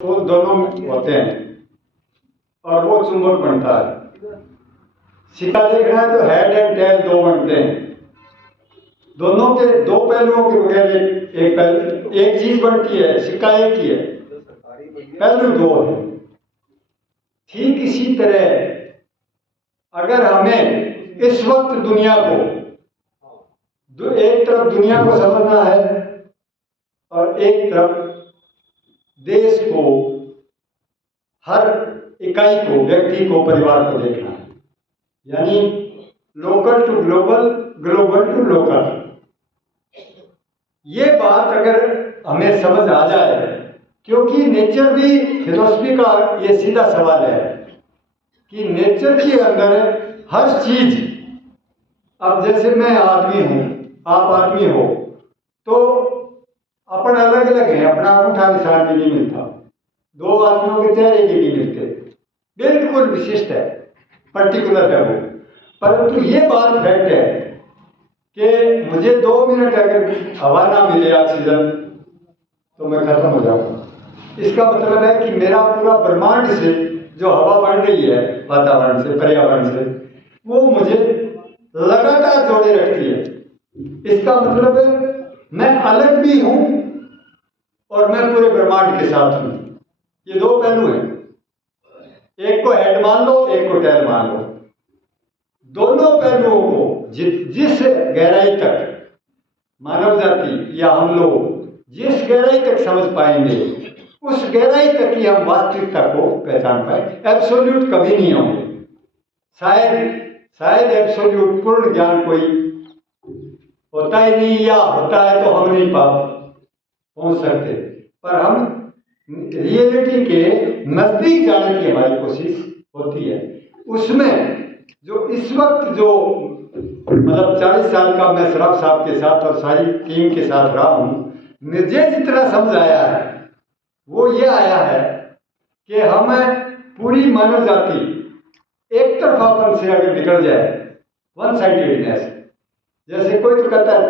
तो दोनों होते हैं और वो चुंबक बनता है। सिक्का देखना है तो हेड एंड टेल दो बनते हैं। दोनों के दो पहलुओं के बगैर एक चीज बनती है। सिक्का एक ही है, पहलू दो है। ठीक इसी तरह अगर हमें इस वक्त दुनिया को एक तरफ दुनिया को समझना है और एक तरफ देश को, हर इकाई को, व्यक्ति को, परिवार को देखना है, यानी local to global, global to local. ये बात अगर हमें समझ आ जाए, क्योंकि नेचर भी फिलॉसफी का ये सीधा सवाल है कि नेचर के अंदर हर चीज, अब जैसे मैं आदमी हूं, आप आदमी हो, तो अपन अलग अलग है, अपना अंगूठा निशान भी नहीं मिलता, दो आदमियों के चेहरे भी नहीं मिलते, बिल्कुल विशिष्ट है, पर्टिकुलर है वो। परंतु ये बात फैक्ट है कि मुझे 2 मिनट अगर हवा ना मिले, ऑक्सीजन, तो मैं खत्म हो जाऊंगा। इसका मतलब है कि मेरा पूरा ब्रह्मांड से जो हवा बन रही है, वातावरण से, पर्यावरण से, वो मुझे लगातार जोड़े रखती है। इसका मतलब है मैं अलग भी हूं और मैं पूरे ब्रह्मांड के साथ हूं। ये दो पहलू हैं, एक को हेड मान लो, एक को टेल मान लो। दोनों पहलुओं को जिस गहराई तक मानव जाति या हम लोग जिस गहराई तक समझ पाएंगे, उस गहराई तक ही हम वास्तविकता को पहचान पाए। एब्सोल्यूट कभी नहीं होंगे, शायद एब्सोल्यूट पूर्ण ज्ञान कोई होता ही नहीं, या होता है तो हम नहीं पहुंच सकते। पर हम रियलिटी के नजदीक जाने की हमारी कोशिश होती है। उसमें जो इस वक्त जो मतलब 40 साल का मैं सराफ साहब के साथ और सारी टीम के साथ रहा हूं, मुझे जितना समझ आया है वो ये आया है कि हमें पूरी मानव जाति एक तरफापन से अगर निकल जाए, वन साइडेडनेस, जैसे कोई तो कहता है,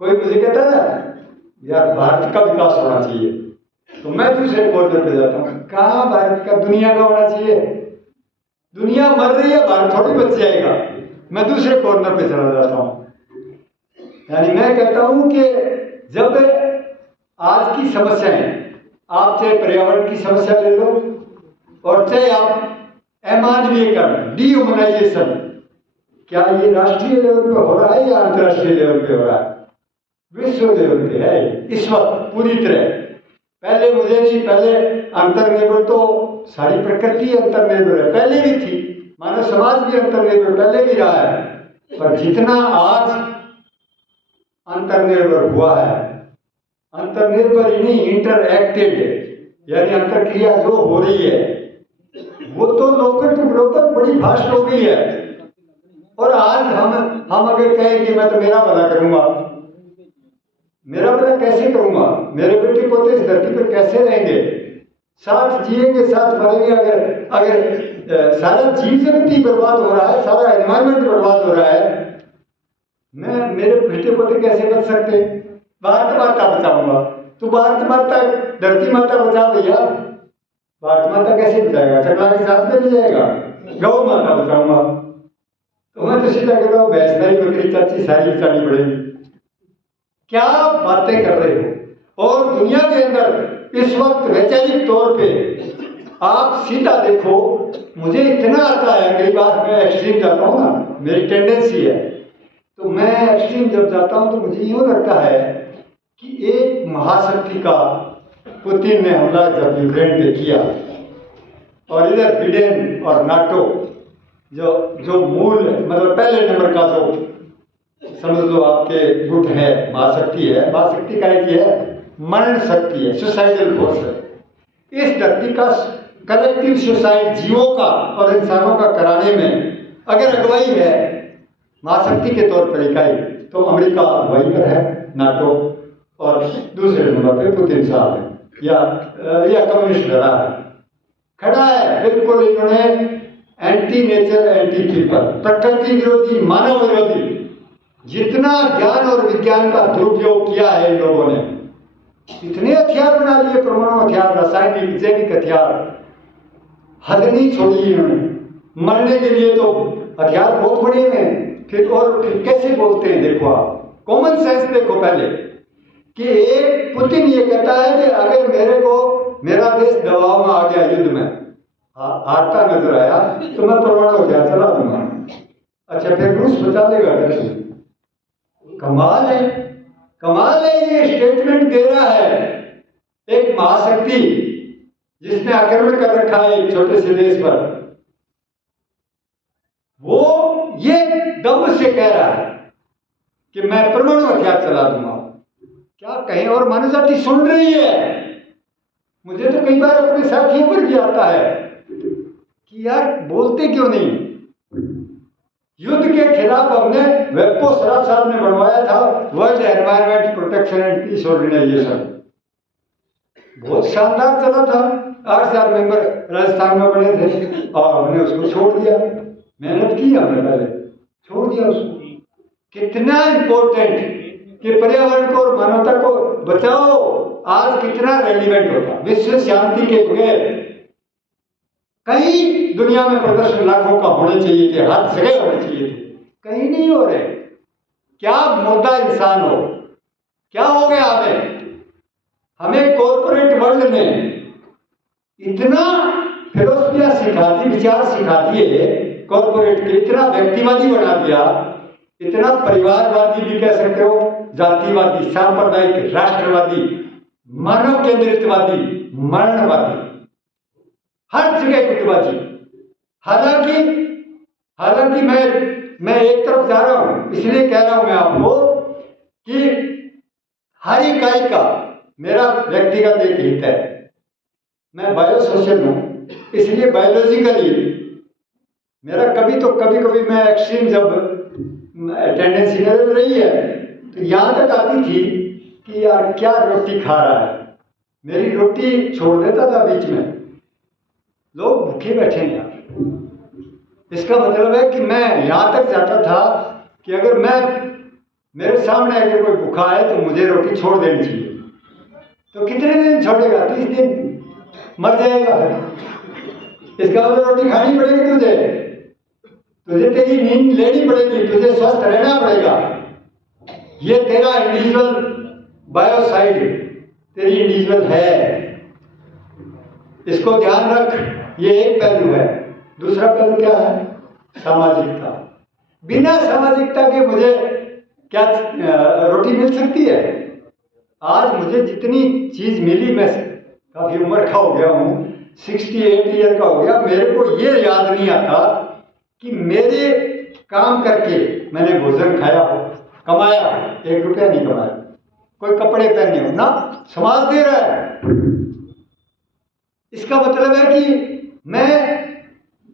कोई मुझे कहता है ना यार भारत का विकास होना चाहिए, तो मैं दूसरे कॉर्नर पे जाता हूँ, कहाँ भारत का, दुनिया का होना चाहिए। दुनिया मर रही है, भारत थोड़ी बच जाएगा। मैं दूसरे कॉर्नर पे चला जाता हूँ। यानी मैं कहता हूँ कि जब आज की समस्याएं, आप चाहे पर्यावरण की समस्या ले लो और चाहे आप अमानवीयकरण, डीह्यूमनाइजेशन, क्या ये राष्ट्रीय लेवल पे हो रहा है या अंतर्राष्ट्रीय लेवल पे हो रहा है? विश्व लेवल पे है इस वक्त पूरी तरह। पहले मुझे नहीं, पहले अंतर्निर्भर तो सारी प्रकृति अंतर्निर्भर है, पहले भी थी, मानव समाज भी अंतर्निर्भर पहले भी रहा है। पर जितना आज अंतर्निर्भर हुआ है, अंतर्निर्भर ही नहीं, इंटरएक्टेड, यानी अंतरक्रिया जो हो रही है वो तो लोकल टू ग्लोबल बड़ी फास्ट हो गई है। और आज हम अगर कहें कि मैं तो मेरा भला करूंगा, मेरा भला कैसे करूंगा, मेरे बेटे पोते इस धरती पर कैसे रहेंगे, साथ जिएंगे साथ मरेंगे, अगर सारा जीव जगत बर्बाद हो रहा है, सारा एनवायरमेंट बर्बाद हो रहा है, मेरे बेटे पोते कैसे बच सकते? भारत माता बचाऊंगा, तो भारत माता, धरती माता बचा भैया। भारत माता कैसे बचाएगा? चकला के साथ में ले जाएगा। गौ माता बचाऊंगा, तो मैं तो सीधा कहता हूँ भैंस नहीं बकरी चाची सारी बचानी पड़ेगी। क्या बातें कर रहे हो? और दुनिया के अंदर इस वक्त वैचारिक तौर पे आप सीधा देखो, मुझे इतना आता है, कई बार मैं एक्सट्रीम जाता हूँ ना, मेरी टेंडेंसी है, तो मैं एक्सट्रीम जब जाता हूँ तो मुझे यूँ लगता है कि एक महाशक्ति का पुतिन ने हमला जब यूक्रेन पे किया, और इधर बिडेन और नाटो जो मूल, मतलब पहले नंबर का जो समझ लो आपके गुट है, महाशक्ति है, महाशक्ति का एक है मरण शक्ति है, सुसाइडल फोर्स है। इस धरती का कलेक्टिव सुसाइड जीवों का और इंसानों का कराने में अगर अगुवाई है महाशक्ति के तौर पर इकाई, तो अमेरिका अगुवाई पर है, नाटो, और दूसरे नंबर पे पुतिन साहब है, या कम्युनिस्ट लड़ा है, खड़ा है बिल्कुल। इन्होंने एंटी नेचर, एंटी पीपल, प्रकृति विरोधी, मानव विरोधी, जितना ज्ञान और विज्ञान का दुरुपयोग किया है इन लोगों ने, इतने हथियार बना लिए, परमाणु हथियार, रासायनिक, जैविक हथियार, हद नहीं छोड़ी इन्होंने। मरने के लिए तो हथियार बहुत बड़े हैं। फिर कैसे बोलते हैं, देखो आप कॉमन सेंस देखो पहले, कि एक पुतिन ये कहता है कि अगर मेरा देश दबाव में आ गया, युद्ध में हारता नजर आया, तो मैं परमाणु हथियार चला दूंगा। अच्छा, फिर रूस बचा लेगा कैसे? कमाल है, कमाल है। ये स्टेटमेंट दे रहा है एक महाशक्ति जिसने आक्रमण कर रखा है एक छोटे से देश पर, वो ये दम से कह रहा है कि मैं परमाणु हथियार चला दूंगा। क्या कहें, और मानव जाति सुन रही है। मुझे तो कई बार अपने साथियों पर भी आता है कि यार बोलते क्यों नहीं। युद्ध के खिलाफ हमने वेप्को सराफ साहब ने बनवाया था, world environment protection and peace organisation, बहुत शानदार चला था। 8,000 मेंबर राजस्थान में बने थे और हमने उसको छोड़ दिया। मेहनत की हमने, पहले छोड़ दिया उसको। कितना इंपॉर्टेंट कि पर्यावरण को और मानवता को बचाओ, आज कितना रेलिवेंट होता। विश्व शांति के बगैर कहीं दुनिया में प्रदर्शन लाखों का होने चाहिए थे, हर जगह होने चाहिए थे, कहीं नहीं हो रहे। क्या मुद्दा इंसान हो, क्या हो गया हमें कॉर्पोरेट वर्ल्ड ने इतना फिलोसफियां सिखा दी, विचार सिखा दिए कॉर्पोरेट के, इतना व्यक्तिवादी बना दिया, इतना परिवारवादी भी कह सकते हो, जातिवादी, सांप्रदायिक, राष्ट्रवादी, मानव केंद्रितवादी, मरणवादी, हर जगह गुटबाजी। हालांकि मैं एक तरफ जा रहा हूं, इसलिए कह रहा हूं मैं आपको कि हर इकाई का मेरा व्यक्तिगत एक हित है। मैं बायोसोशल हूं, इसलिए बायोलॉजिकली मेरा कभी मैं एक्सट्रीम, जब टेंडेंसी नजर रही है तो यहां तक आती थी कि यार क्या रोटी खा रहा है, मेरी रोटी छोड़ देता था बीच में। लोग भूखे बैठे हैं यार। इसका मतलब है कि मैं यहां तक जाता था कि अगर मेरे सामने अगर कोई भूखा है तो मुझे रोटी छोड़ देनी चाहिए। तो कितने दिन छोड़ेगा? 30 दिन, मर जाएगा। इसका मतलब रोटी खानी पड़ेगी तुझे तेरी नींद लेनी पड़ेगी, तुझे स्वस्थ रहना पड़ेगा। ये तेरा इंडिविजुअल बायोसाइड, तेरी इंडिविजुअल है, इसको ध्यान रख। ये एक पहलू है। दूसरा पहलू क्या है? सामाजिकता। बिना सामाजिकता के मुझे क्या रोटी मिल सकती है? आज मुझे जितनी चीज मिली, मैं काफी उम्र का हो गया हूं, 68 ईयर का हो गया, मेरे को ये याद नहीं आता कि मेरे काम करके मैंने भोजन खाया हो, कमाया, 1 रुपया नहीं कमाया, कोई कपड़े पहने हो ना, समाज दे रहा है। इसका मतलब है कि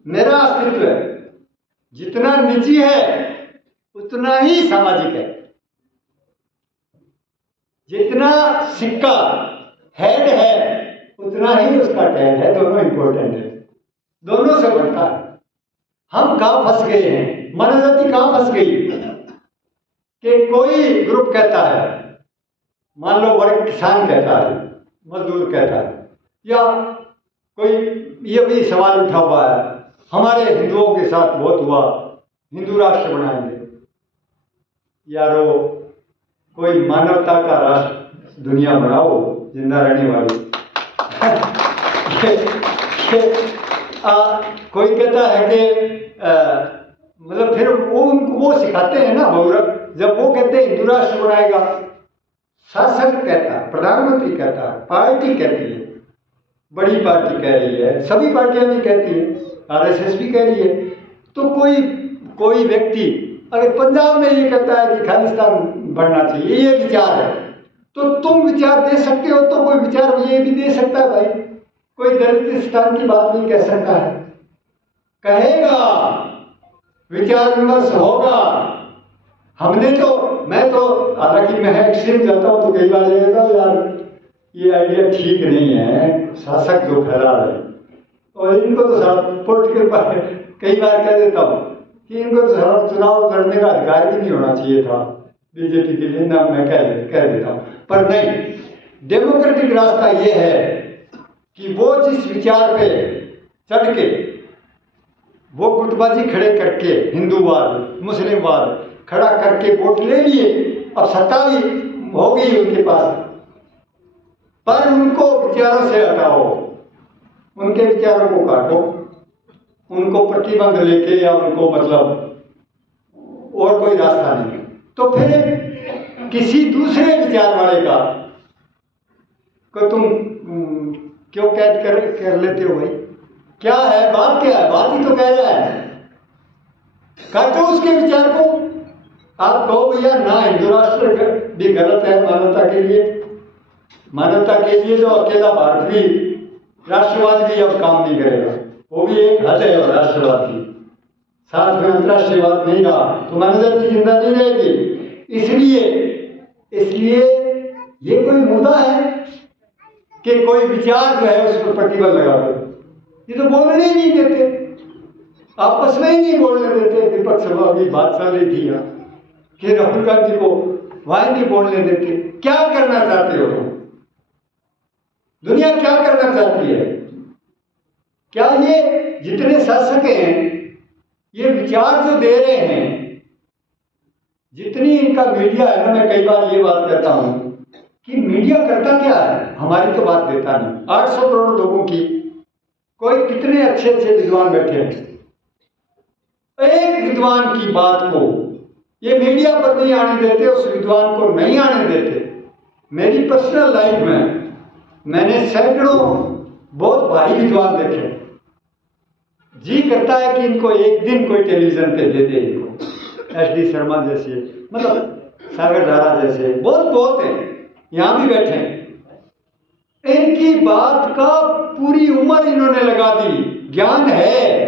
मेरा अस्तित्व है जितना निजी है उतना ही सामाजिक है। जितना सिक्का हेड है उतना ही उसका टेल है। दोनों इंपॉर्टेंट है, दोनों से बनता है। हम कहां फंस गए हैं, मानव जाति कहां फंस गई कि कोई ग्रुप कहता है, मान लो वर्ग किसान कहता है, मजदूर कहता है, या कोई ये भी सवाल उठा हुआ है, हमारे हिंदुओं के साथ बहुत हुआ, हिंदू राष्ट्र बनाएंगे। यारो, कोई मानवता का राष्ट्र दुनिया बनाओ, जिंदा रहने वाली। कोई कहता है कि मतलब फिर वो सिखाते हैं ना बहुरत, जब वो कहते हैं हिंदू राष्ट्र बनाएगा, शासक कहता है, प्रधानमंत्री कहता है, पार्टी कहती है, बड़ी पार्टी कह रही है, सभी पार्टियां भी कहती हैं, आरएसएस भी कह रही है। तो कोई व्यक्ति अगर पंजाब में ये कहता है कि खालिस्तान बढ़ना चाहिए, ये विचार है, तो तुम विचार दे सकते हो, तो कोई विचार ये भी दे सकता है भाई। कोई दलितिस्तान की बात नहीं कह सकता है, कहेगा, विचार विमर्श होगा। मैं तो हालांकि मैं एक्सट्रीम जाता हूँ तो कई बार ये कहता हूँ यार ये आइडिया ठीक नहीं है, शासक जो फैला रहे, और इनको तो सारा पॉलिटिकल, कई बार कह देता हूँ कि इनको तो सारा चुनाव लड़ने का अधिकार भी नहीं होना चाहिए था बीजेपी के लिए ना, मैं कह देता हूँ। पर नहीं, डेमोक्रेटिक रास्ता ये है कि वो जिस विचार पे चढ़ के वो गुटबाजी खड़े करके हिंदूवाद मुस्लिमवाद खड़ा करके वोट ले लिए, अब सत्ता भी हो गई उनके पास, पर उनको विचारों से हटाओ, उनके विचारों को काटो, उनको प्रतिबंध लेके या उनको मतलब और कोई रास्ता नहीं, तो फिर किसी दूसरे विचार वाले का को तुम क्यों कैद कर लेते हो भाई? क्या है बात, क्या है बात ही तो कह रहा है, काटो उसके विचार को। आप कहो भैया ना हिंदू राष्ट्र भी गलत है मानवता के लिए, मानवता के लिए जो अकेला भारत भी राष्ट्रवाद भी अब काम नहीं करेगा, वो भी एक हद है और राष्ट्रवाद की, साथ में अंतरराष्ट्रीयवाद नहीं रहा तो मानव जाति जिंदा नहीं रहेगी। इसलिए ये कोई मुद्दा है कि कोई विचार जो है उस पर प्रतिबंध लगा दो, ये तो बोलने ही नहीं देते, आपस में ही नहीं बोलने देते। विपक्ष अभी बात चल रही थी यहाँ कि राहुल गांधी को वहां नहीं बोलने देते। क्या करना चाहते हो तुम? दुनिया क्या करना चाहती है? क्या ये जितने शासक हैं ये विचार जो दे रहे हैं, जितनी इनका मीडिया है ना, मैं कई बार ये बात कहता हूं कि मीडिया करता क्या है, हमारी तो बात देता नहीं। 800 करोड़ लोगों की कोई कितने अच्छे अच्छे विद्वान बैठे हैं, एक विद्वान की बात को ये मीडिया पर नहीं आने देते, उस विद्वान को नहीं आने देते। मेरी पर्सनल लाइफ में मैंने सैकड़ों बहुत भारी विद्वान देखे, जी करता है कि इनको एक दिन कोई टेलीविजन पे दे दे, इनको एस.डी. शर्मा जैसे, मतलब सागर धारा जैसे बहुत हैं, यहाँ भी बैठे हैं। इनकी बात का पूरी उम्र इन्होंने लगा दी, ज्ञान है,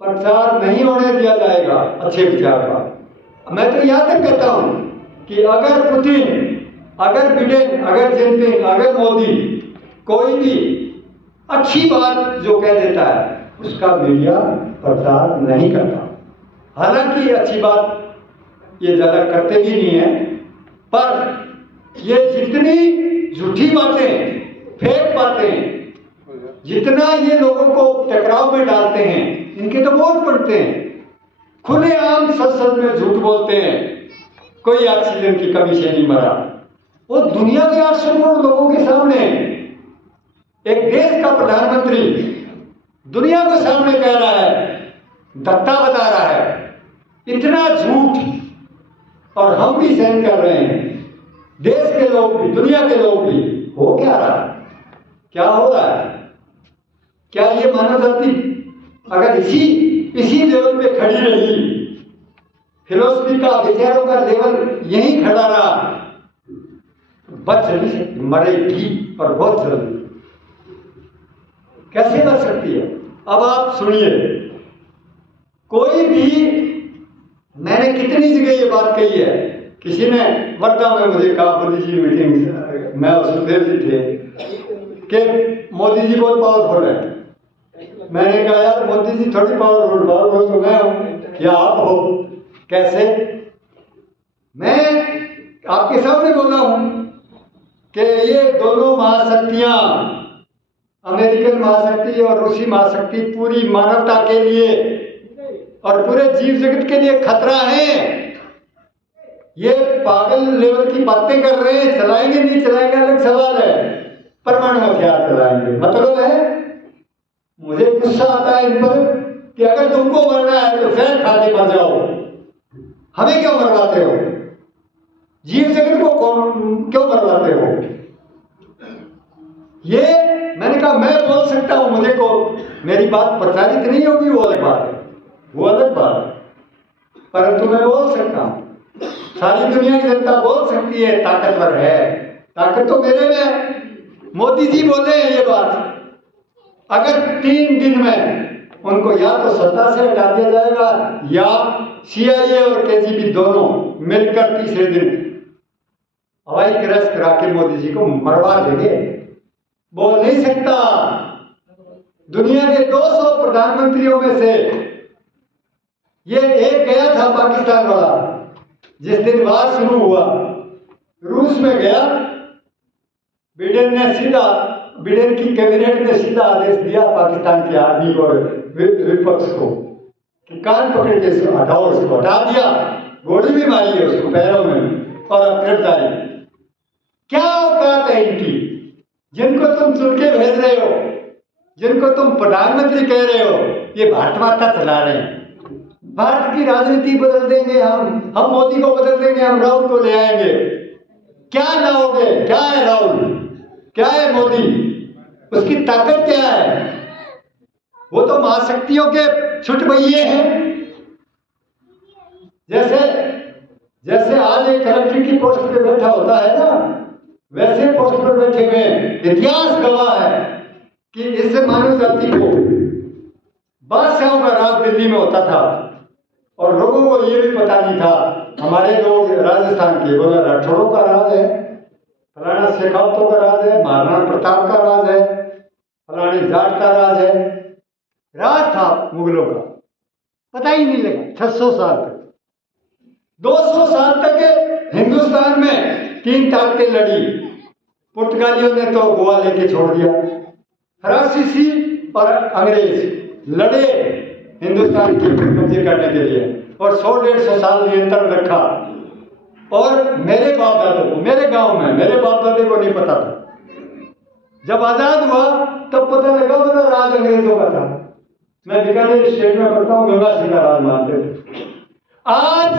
प्रचार नहीं होने दिया जाएगा अच्छे विचार का। मैं तो यहां तक कहता हूं कि अगर पुतिन, अगर बिडेन, अगर जिनपिंग, अगर मोदी कोई भी अच्छी बात जो कह देता है उसका मीडिया प्रचार नहीं करता। हालांकि अच्छी बात ये ज्यादा करते भी नहीं है, पर ये जितनी झूठी बातें, फेक बातें, जितना ये लोगों को टकराव में डालते हैं, इनके तो वोट पड़ते हैं। खुलेआम संसद में झूठ बोलते हैं, कोई ऑक्सीजन की कमी से नहीं मरा। वो दुनिया के 800 करोड़ लोगों के सामने एक देश का प्रधानमंत्री दुनिया के सामने कह रहा है, दत्ता बता रहा है, इतना झूठ, और हम भी सहन कर रहे हैं, देश के लोग भी, दुनिया के लोग भी। हो क्या रहा है, क्या हो रहा है? क्या ये मानव जाति अगर इसी लेवल पे खड़ी रही, फिलोसफी का, विचारों का लेवल यहीं खड़ा रहा, बच नहीं सकती, मरेगी और बहुत जल्दी। कैसे बच सकती है? अब आप सुनिए, कोई भी, मैंने कितनी जगह ये बात कही है, किसी ने वर्धा में मुझे कहा, मोदी जी मीटिंग में और सुखदेव जी थे कि मोदी जी बहुत पावरफुल है। मैंने कहा यार मोदी जी थोड़ी पावरफुल तो मैं हूं, क्या आप हो? कैसे? मैं आपके सामने बोल रहा हूं कि ये दोनों महाशक्तियां, अमेरिकन महाशक्ति और रूसी महाशक्ति, पूरी मानवता के लिए और पूरे जीव जगत के लिए खतरा है। ये पागल लेवल की बातें कर रहे हैं, चलाएंगे नहीं चलाएंगे अलग सवाल है, परमाणु हथियार चलाएंगे। मतलब है, मुझे गुस्सा आता है इन पर कि अगर तुमको मरना है तो जहर खा के मर जाओ, हमें क्यों मरवाते हो? जीव जगत को क्यों मरवाते हो? ये मैंने कहा मैं बोल सकता हूं, मुझे को मेरी बात प्रचारित नहीं होगी वो अलग बात है, वो अलग बात है, परंतु मैं बोल सकता हूं, सारी दुनिया की जनता बोल सकती है, ताकतवर है, ताकत तो मेरे में है। मोदी जी बोले हैं ये बात, अगर 3 दिन में उनको या तो सत्ता से हटा दिया जाएगा या CIA और KGB दोनों मिलकर तीसरे दिन हवाई क्रैश करा के मोदी जी को मरवा देंगे। बोल नहीं सकता। दुनिया के 200 प्रधानमंत्रियों में से ये एक गया था पाकिस्तान वाला, जिस दिन वार शुरू हुआ, रूस में गया बिडेन की कैबिनेट ने सीधा आदेश दिया पाकिस्तान की आर्मी और विपक्ष को कि कान पकड़ के इसको हटाओ, उसको हटा दिया, गोली भी मारी है उसको पैरों में और अब गिरफ्तारी। क्या औकात है इनकी, जिनको तुम चुन के भेज रहे हो, जिनको तुम प्रधानमंत्री कह रहे हो, ये भारत माता चला रहे हैं। भारत की राजनीति बदल देंगे हम मोदी को बदल देंगे, हम राहुल को ले आएंगे। क्या लाओगे? क्या है राहुल, क्या है मोदी, उसकी ताकत क्या है? वो तो महाशक्तियों के छुटभइये हैं। जैसे आज एक कलेक्टर की पोस्ट पे बैठा होता है ना, वैसे पोस्ट पर बैठे हुए। इतिहास गवाह है कि इससे मानव जाति को बादशाहों का राज दिल्ली में होता था और लोगों को ये भी पता नहीं था। हमारे लोग राजस्थान के बोला राठौरों का राज है, फलाना शेखावतों का राज है, महाराणा प्रताप का राज है, फलाने जाट का राज है। राज था मुगलों का, पता ही नहीं लगा। 600 साल तक, 200 साल तक हिंदुस्तान में 3 ताकतें लड़ी। पुर्तगालियों ने तो गोवा लेके छोड़ दिया, फ्रांसीसी और अंग्रेज लड़े हिंदुस्तान की कब्जे करने के लिए और 100-150 साल नियंत्रण रखा। और मेरे बाप दादे को, मेरे गांव में मेरे बाप दादे को नहीं पता था। जब आजाद हुआ तब पता लगा वो राज अंग्रेजों का था। मैं बीकानेर स्टेट में पढ़ता हूँ, गंगा सिंह का राज मानते थे। आज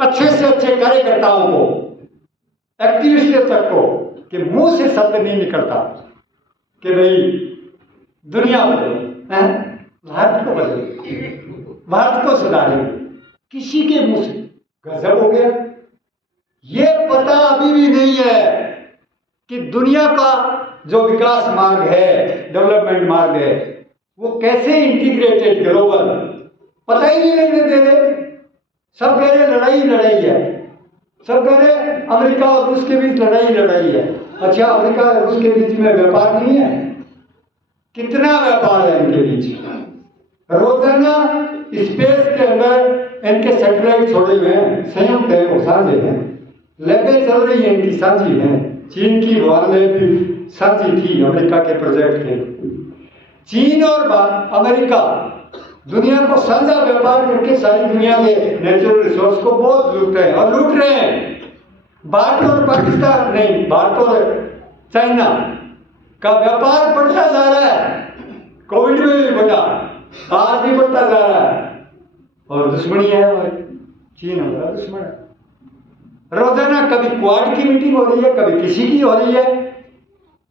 अच्छे से अच्छे कार्यकर्ताओं को, एक्टिविस्ट तक को, कि मुंह से शब्द नहीं निकलता कि भाई दुनिया बदले, भारत को बदले, भारत को सुधारे, किसी के मुंह से। गजब हो गया। ये पता अभी भी नहीं है कि दुनिया का जो विकास मार्ग है, डेवलपमेंट मार्ग है, वो कैसे इंटीग्रेटेड ग्लोबल, पता ही नहीं लगने दे रहे। सब कह रहे लड़ाई है, सब कह रहे अमेरिका और रूस के बीच लड़ाई है। अच्छा, अमेरिका और रूस के बीच में व्यापार नहीं है? कितना व्यापार है इनके बीच। रोजाना स्पेस के अंदर इनके सैटेलाइट छोड़े हुए हैं, संयुक्त है, वो साझे हैं, लैबें चल रही है इनकी साझी हैं। चीन की वुहान लैब भी साझी थी अमेरिका के प्रोजेक्ट के। चीन और अमेरिका दुनिया को साझा व्यापार करके सारी दुनिया के नेचुरल रिसोर्स को बहुत लूट रहे हैं और लूट रहे हैं। भारत और पाकिस्तान नहीं, भारत और चाइना का व्यापार बढ़ता जा रहा है। कोविड में भी बढ़ा, आज भी बढ़ता जा रहा है। और दुश्मनी है हमारी, चीन हमारा दुश्मन है। रोजाना कभी क्वाड की मीटिंग हो रही है, कभी किसी की हो रही है,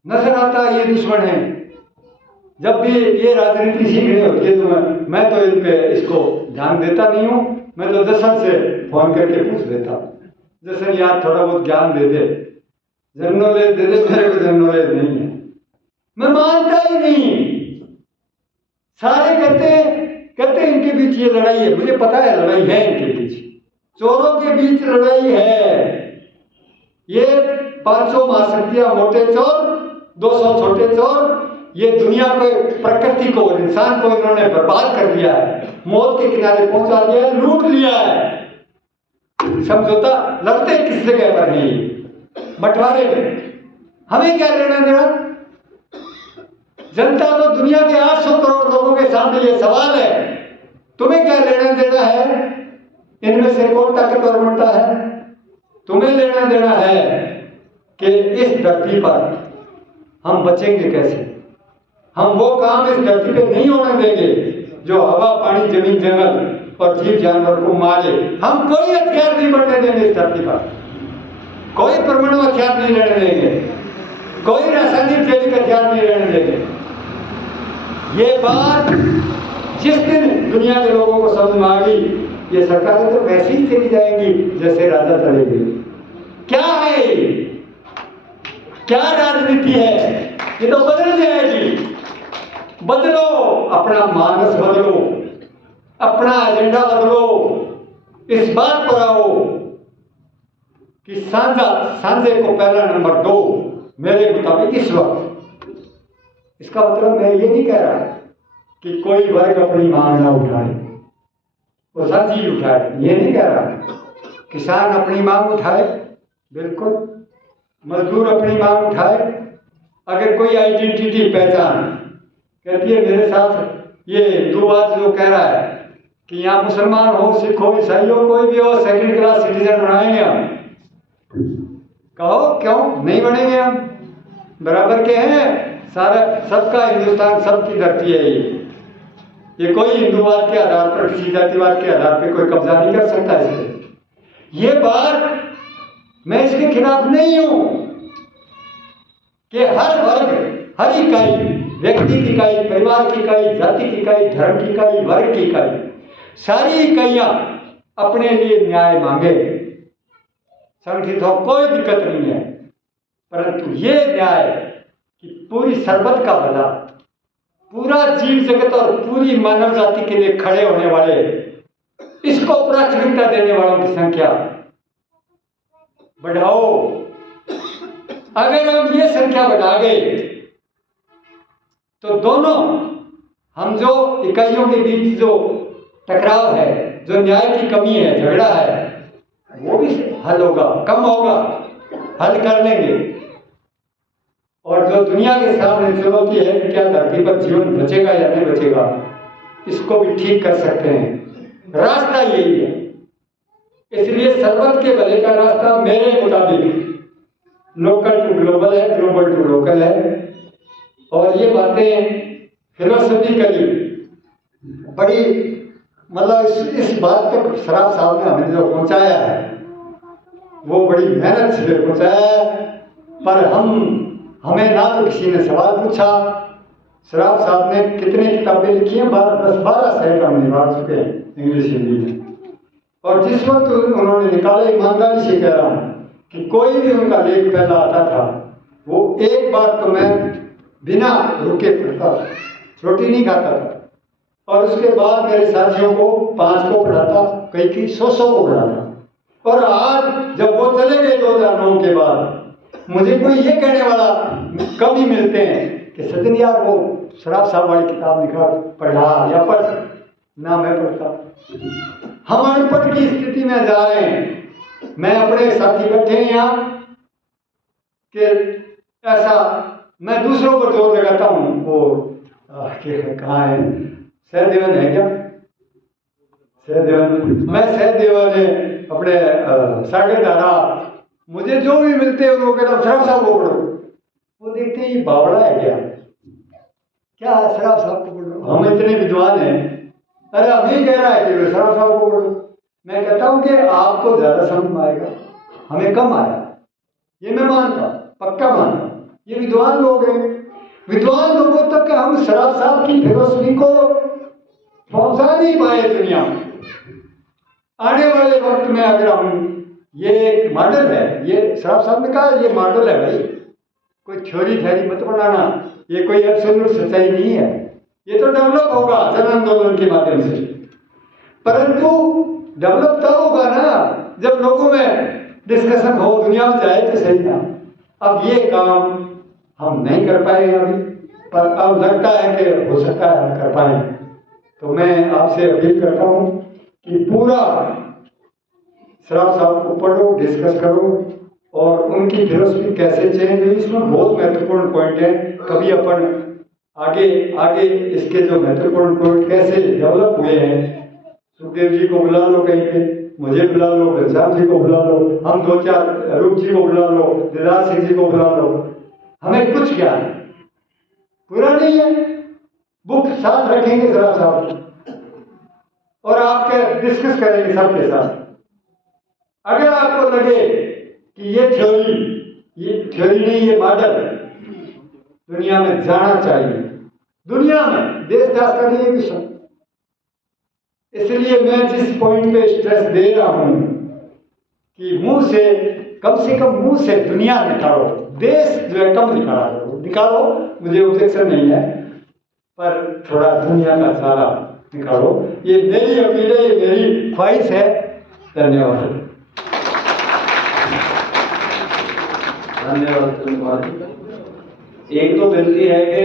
नजर आता है ये दुश्मन है। जब भी ये राजनीति सीखनी होती है तो मैं तो इन पे इसको ध्यान देता नहीं हूँ। मैं तो जसन से फोन करके पूछ लेता, जसन यार थोड़ा बहुत ज्ञान दे दे, जनरल नॉलेज दे दे। मेरे को जनरल नॉलेज नहीं है, मैं मानता ही नहीं। सारे कहते इनके बीच ये लड़ाई है। मुझे पता है लड़ाई है इनके बीच, चोरों के बीच लड़ाई है। ये 500 महाशक्तियां मोटे चोर, 200 छोटे चोर, ये दुनिया को, प्रकृति को, इंसान को इन्होंने बर्बाद कर दिया है, मौत के किनारे पहुंचा दिया है, लूट लिया है। समझौता लड़ते किस जगह पर है? बंटवारे में। हमें क्या लेना देना? जनता तो दुनिया के 800 करोड़ लोगों के सामने ये सवाल है, तुम्हें क्या लेना देना है? इनमें से कौन ताकतवर बनता है? तुम्हें लेना देना है कि इस धरती पर हम बचेंगे कैसे। हम वो काम इस धरती पे नहीं होने देंगे जो हवा, पानी, जमीन, जंगल और जीव जानवर को मारे। हम कोई हथियार नहीं बढ़ने देंगे इस धरती पर, कोई परमाणु हथियार नहीं रहने देंगे, कोई रासायनिक जैविक हथियार नहीं रहने देंगे। ये बात जिस दिन दुनिया के लोगों को समझ में आ गई, ये सरकारें तो वैसे ही चली जाएंगी जैसे राजा चले गए। क्या है, क्या राजनीति है? ये तो बदल जाएगी। बदलो, अपना मानस बदलो, अपना एजेंडा बदलो। इस बात पर आओ कि सांझे को पहला नंबर दो। मेरे मुताबिक इस वक्त, इसका मतलब मैं ये नहीं कह रहा कि कोई वर्ग अपनी मांग ना उठाए, वो साझी उठाए, ये नहीं कह रहा। किसान अपनी मांग उठाए, बिल्कुल, मजदूर अपनी मांग उठाए, अगर कोई आइडेंटिटी पहचान कहती है मेरे साथ ये हिंदूवाद जो कह रहा है कि यहाँ मुसलमान हो, सिख हो, ईसाई हो, कोई भी हो, सेकंड क्लास सिटीजन बनाएंगे हम, कहो क्यों नहीं बनेंगे? हम बराबर के हैं, सारा सबका हिंदुस्तान सबकी धरती है। ये कोई हिंदूवाद के आधार पर, किसी जातिवाद के आधार पर कोई कब्जा नहीं कर सकता इस पर। ये बात मैं इसके खिलाफ नहीं हूं कि हर वर्ग, हर इकाई, व्यक्ति की इकाई, परिवार की इकाई, जाति की इकाई, धर्म की इकाई, वर्ग की इकाई, सारी इकाइयां अपने लिए न्याय मांगे, संगठित हो, कोई दिक्कत नहीं है। परंतु ये न्याय कि पूरी सरबत का भला, पूरा जीव जगत और पूरी मानव जाति के लिए खड़े होने वाले, इसको प्राथमिकता देने वालों की संख्या बढ़ाओ। अगर हम ये संख्या बढ़ा गए तो दोनों, हम जो इकाइयों के बीच जो टकराव है, जो न्याय की कमी है, झगड़ा है, वो भी हल होगा, कम होगा, हल कर लेंगे। और जो दुनिया के सामने चुनौती है कि क्या धरती पर जीवन बचेगा या नहीं बचेगा, इसको भी ठीक कर सकते हैं। रास्ता यही है। इसलिए सरबत के भले का रास्ता मेरे मुताबिक लोकल टू ग्लोबल है, ग्लोबल टू लोकल है। और ये बातें फिलोसफिकली बड़ी, मतलब इस बात तक शराफ साहब ने हमें जो पहुंचाया है वो बड़ी मेहनत से पहुंचाया है। पर हमें ना तो किसी ने सवाल पूछा। शराफ साहब ने कितनी किताबें लिखी हैं, 10-12 साहित्य हम निकाल चुके हैं इंग्लिश हिंदी में। और जिस वक्त उन्होंने निकाले, ईमानदारी से कह रहा हूँ कि कोई भी उनका लेख पहला आता था, वो एक बार तो मैं बिना रुके पढ़ता था, रोटी नहीं खाता था। और उसके बाद मेरे साथियों को 5 को पढ़ाता, कई की 100 को पढ़ाता। और आज जब वो चले गए 2009 के बाद, मुझे कोई ये कहने वाला कम ही मिलते हैं कि सचिन यार वो शराफ साहब वाली किताब निकाल, पढ़ा या पढ़, ना मैं पढ़ता। हम अनपढ़ की स्थिति में जा रहे हैं। मैं अपने साथी बैठे हैं यहाँ कि ऐसा मैं दूसरों पर जोर लगाता हूँ, वो कहाँ है, सहदेवन है क्या? सहदेवन, मैं सहदेवन है अपने सागर धारा, मुझे जो भी मिलते हैं उनको कहता हूँ शराफ साहब को पढ़ो। वो देखते हैं ये बावड़ा है क्या शराफ साहब को पढ़ो, हम इतने विद्वान हैं, अरे अभी कह रहा है कि शराफ साहब को पढ़ो। मैं कहता हूँ कि आपको ज्यादा समझ आएगा, हमें कम आया, ये मैं मानता, पक्का मानता। ये विद्वान लोग हैं, विद्वान लोगों तक हम शराफ साहब की फिलोसफी को पहुंचा नहीं पाए दुनिया में। आने वाले वक्त में अगर हम, ये एक मॉडल है, ये शराफ साहब ने कहा ये मॉडल है भाई, कोई थ्योरी मत बनाना, ये कोई एब्सोल्यूट सच्चाई नहीं है, ये तो डेवलप होगा जन आंदोलन के माध्यम से। परंतु डेवलप तब होगा ना जब लोगों में डिस्कशन हो, दुनिया में जाए तो सही ना। अब ये काम हम नहीं कर पाए अभी, पर अब लगता है कि हो सकता है हम कर पाए। तो मैं आपसे अपील करता हूँ कि पूरा शराफ साहब को पढ़ो, डिस्कस करो, और उनकी फिलोसफी कैसे चेंज हुई, इसमें बहुत महत्वपूर्ण पॉइंट है। कभी अपन आगे इसके जो महत्वपूर्ण पॉइंट कैसे डेवलप हुए हैं, सुखदेव जी को बुला लो कहीं पे, मुझे बुला लो, घनश्याम जी को बुला लो, हम 2-4 रूप जी को बुला लो, दिलराज सिंह जी को बुला लो, हमें कुछ ज्ञान पूरा नहीं है। बुक साथ रखेंगे शराफ साहब और आपके डिस्कस करेंगे सबके साथ। अगर आपको लगे कि ये थ्योरी नहीं, ये मॉडल दुनिया में जाना चाहिए, दुनिया में देश दास का नहीं विषय। इसलिए मैं जिस पॉइंट पे स्ट्रेस दे रहा हूं कि मुंह से कम मुंह से दुनिया निकालो, देश जो है कम निकालो, मुझे ऑब्जेक्शन नहीं है, पर थोड़ा दुनिया का सारा निकालो। ये मेरी अपील है, ये मेरी ख्वाहिश है। धन्यवाद। धन्यवाद। एक तो विनती है कि